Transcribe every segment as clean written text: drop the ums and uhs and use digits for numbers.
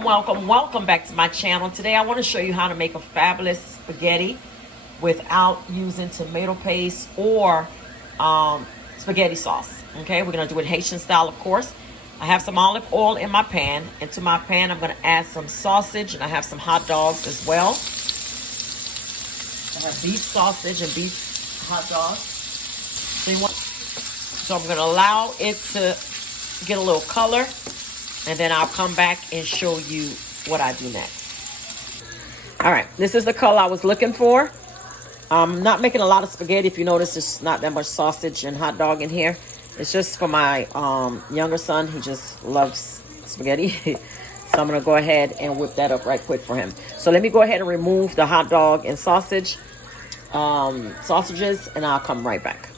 welcome back to my channel. Today I want to show you how to make a fabulous spaghetti without using tomato paste or spaghetti sauce. Okay, we're going to do it Haitian style, of course. I have some olive oil in my pan. Into my pan I'm going to add some sausage, and I have some hot dogs as well. I have beef sausage and beef hot dogs. So I'm going to allow it to get a little color, and then I'll come back and show you what I do next. All right, this is the color I was looking for. I'm not making a lot of spaghetti. If you notice, there's not that much sausage and hot dog in here. It's just for my younger son. He just loves spaghetti. So I'm going to go ahead and whip that up right quick for him. So let me go ahead and remove the hot dog and sausages, and I'll come right back.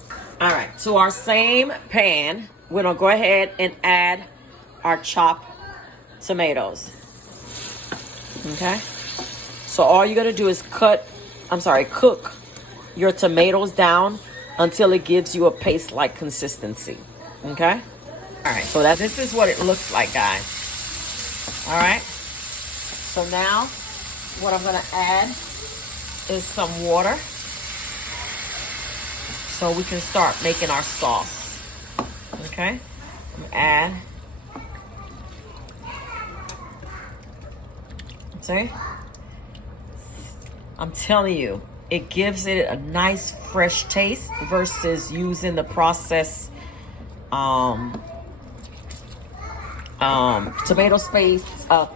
All right, to our same pan, we're going to go ahead and add our chopped tomatoes. Okay, so all you're going to do is cook your tomatoes down until it gives you a paste-like consistency. Okay, all right, so this is what it looks like, guys. All right, so now what I'm going to add is some water so we can start making our sauce. Okay, I'm going to add, see, I'm telling you, it gives it a nice fresh taste versus using the processed tomato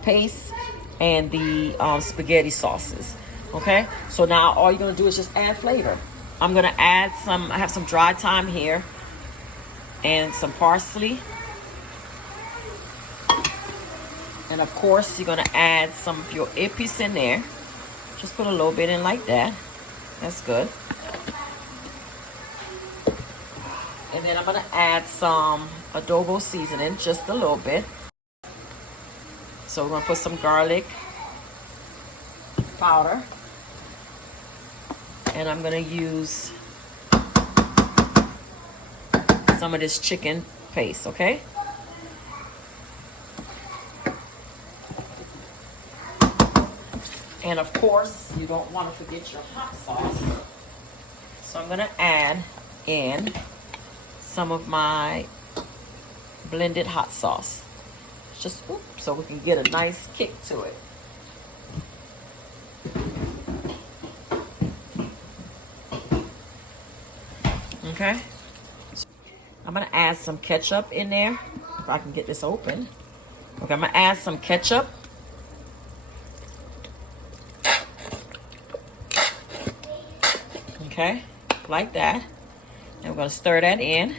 paste and the spaghetti sauces. Okay, so now all you're gonna do is just add flavor. I'm gonna add I have some dry thyme here and some parsley, and of course you're gonna add some of your Epis in there. Just put a little bit in like that. That's good. And then I'm gonna add some adobo seasoning, just a little bit. So we're gonna put some garlic powder, and I'm gonna use some of this chicken paste, okay? And of course, you don't want to forget your hot sauce. So I'm gonna add in some of my blended hot sauce. Just so we can get a nice kick to it. Okay. I'm gonna add some ketchup in there. If I can get this open. Okay, I'm gonna add some ketchup. Okay, like that. And we're gonna stir that in.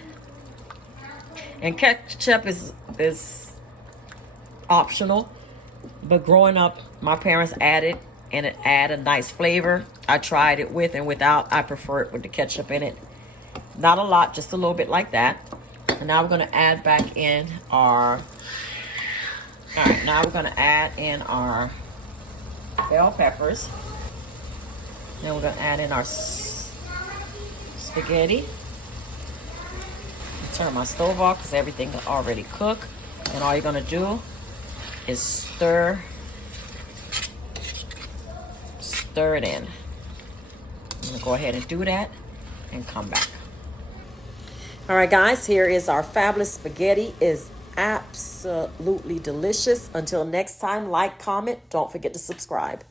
And ketchup is optional, but growing up, my parents added, and it added a nice flavor. I tried it with and without. I prefer it with the ketchup in it. Not a lot, just a little bit like that. And now we're gonna add back in our, all right, now we're gonna add in our bell peppers. Then we're gonna add in our spaghetti. Turn my stove off because everything is already cooked. And all you're gonna do is stir it in. I'm gonna go ahead and do that and come back. All right, guys, here is our fabulous spaghetti. Is absolutely delicious. Until next time, like, comment, don't forget to subscribe.